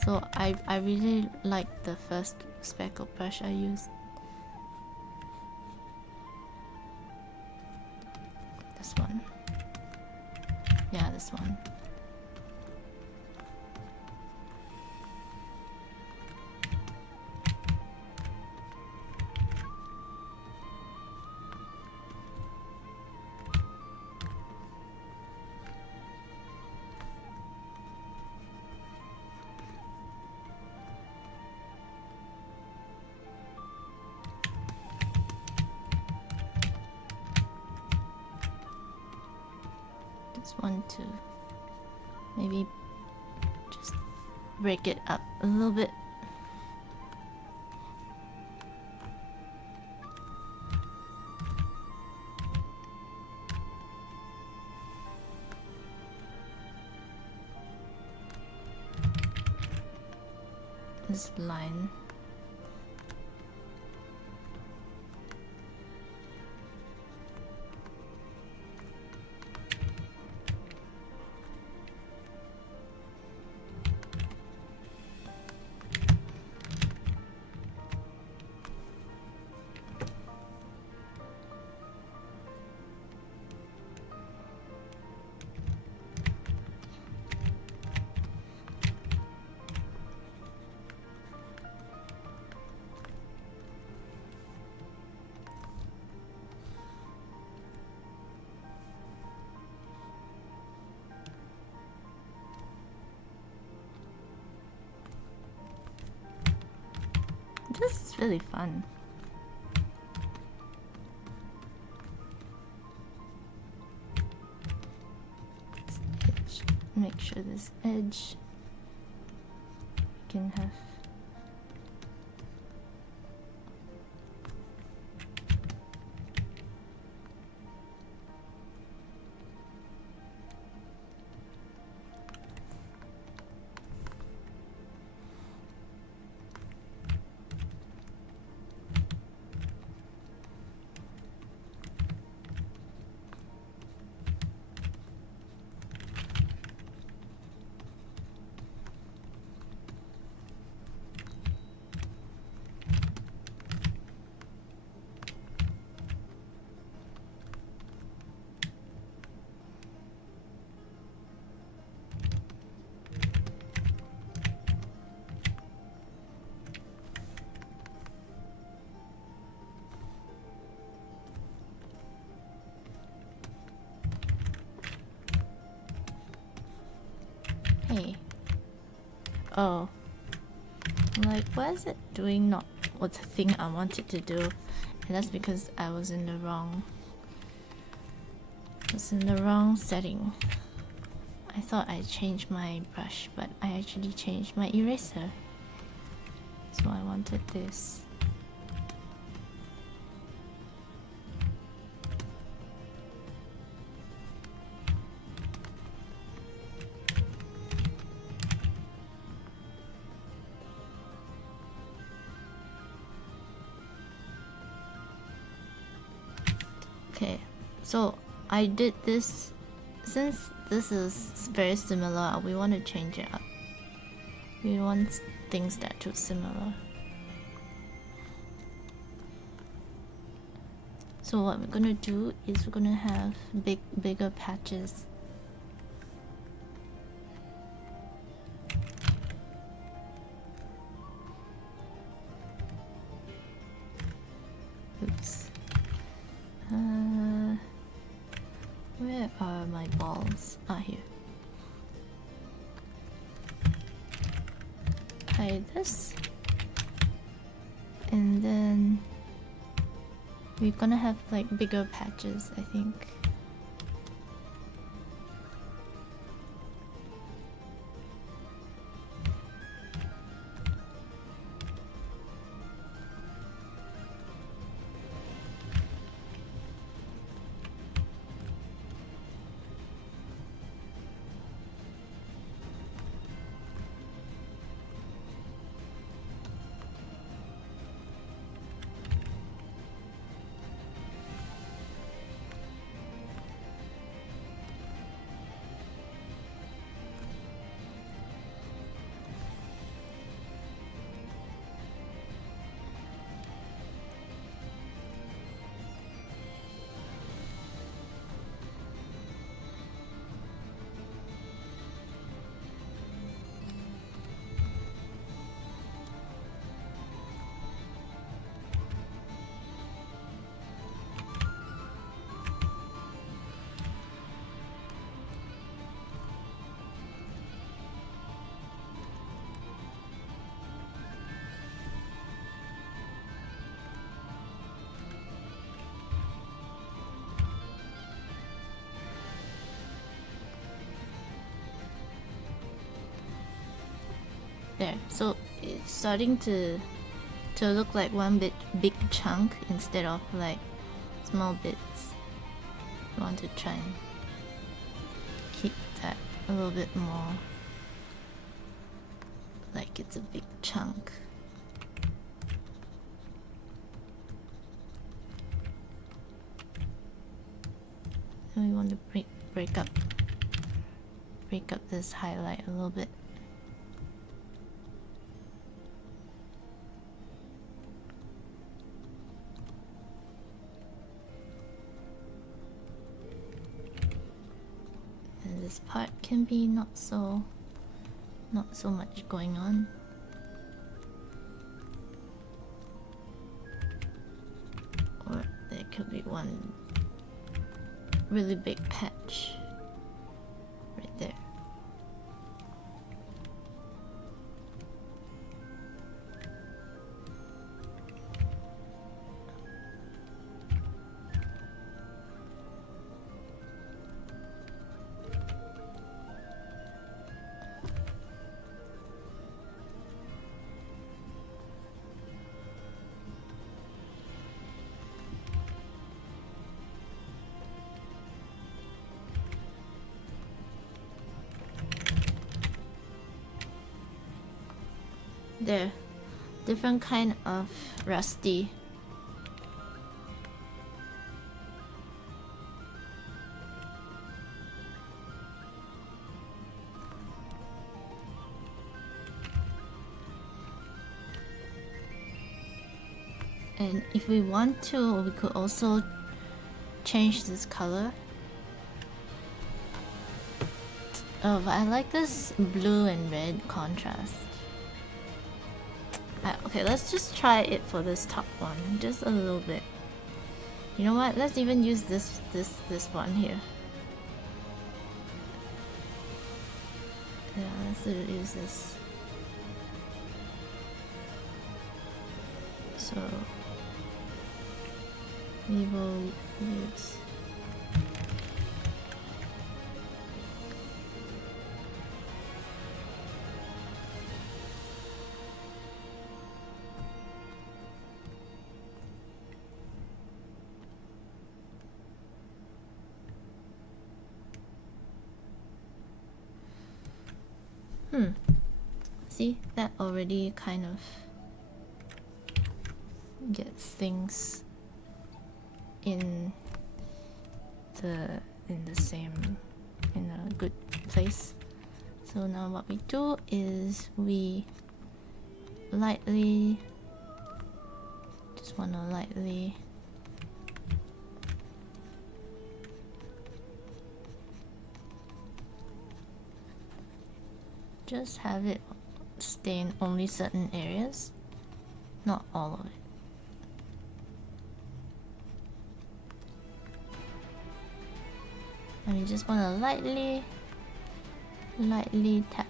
so I really like the first speckled brush I used. This one. Yeah, this one. One to maybe just break it up a little bit. This line. This is really fun. Make sure this edge can have hey. Oh. I'm like, why is it doing not what the thing I wanted to do? And that's because I was in the wrong setting. I thought I changed my brush, but I actually changed my eraser. So I wanted this. Okay, so I did this. Since this is very similar, we want to change it up. We want things that are too similar. So what we're gonna do is we're gonna have bigger patches. Oops. Where are my balls? Ah, here. try this, and then we're gonna have like bigger patches, I think. There, so it's starting to look like one big chunk instead of like small bits. I want to try and keep that a little bit more like it's a big chunk. And we want to break up this highlight a little bit. This part can be not so much going on. Or there could be one really big patch right there. There, different kind of rusty. And if we want to, we could also change this color. Oh, but I like this blue and red contrast. Okay, let's just try it for this top one, just a little bit. You know what? Let's even use this one here. Yeah, let's use this. So we will use. See, that already kind of gets things in a good place. So now what we do is we just want to lightly just have it stain only certain areas, not all of it. And we just want to lightly tap.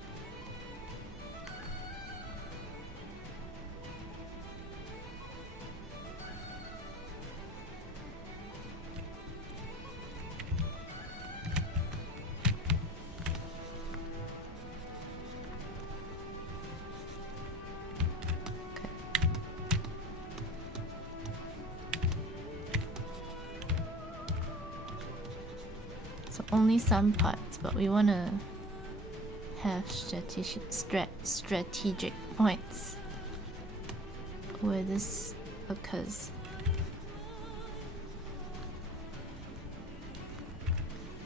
So only some parts, but we want to have strategic points where this occurs.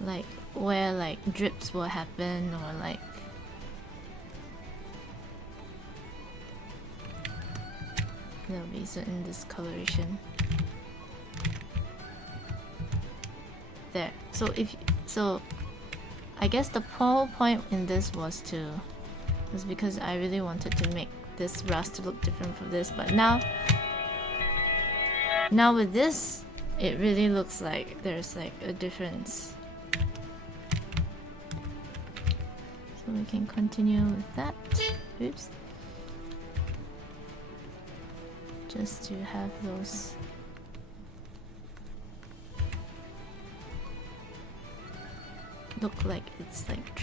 Like where like drips will happen, or like there'll be certain discoloration. There. So I guess the whole point in this was because I really wanted to make this rust look different from this, but now with this it really looks like there's like a difference. So we can continue with that. Oops. Just to have those look like it's like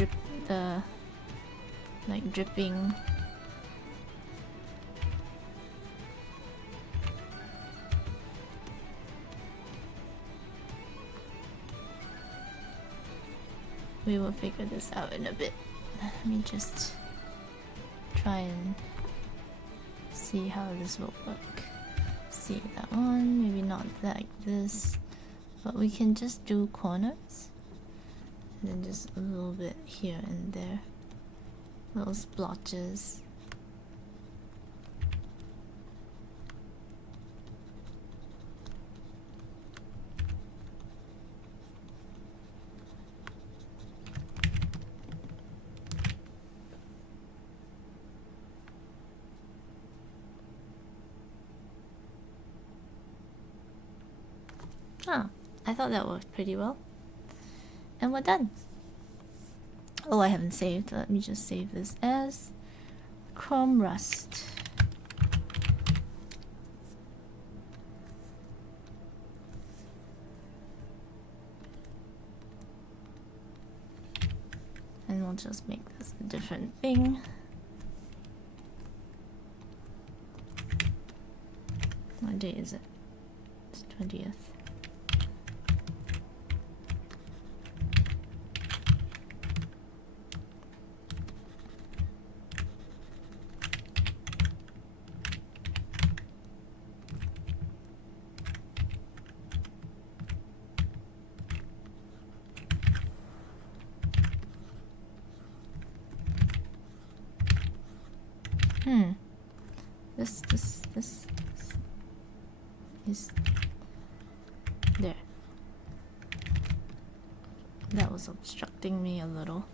dripping. We will figure this out in a bit. Let me just try and see how this will work. See that one, maybe not like this, but we can just do corners and then just a little bit here and there, little splotches. Ah, I thought that worked pretty well. And we're done. Oh, I haven't saved. Let me just save this as Chrome Rust. And we'll just make this a different thing. What day is it? It's 20th. This is there. That was obstructing me a little.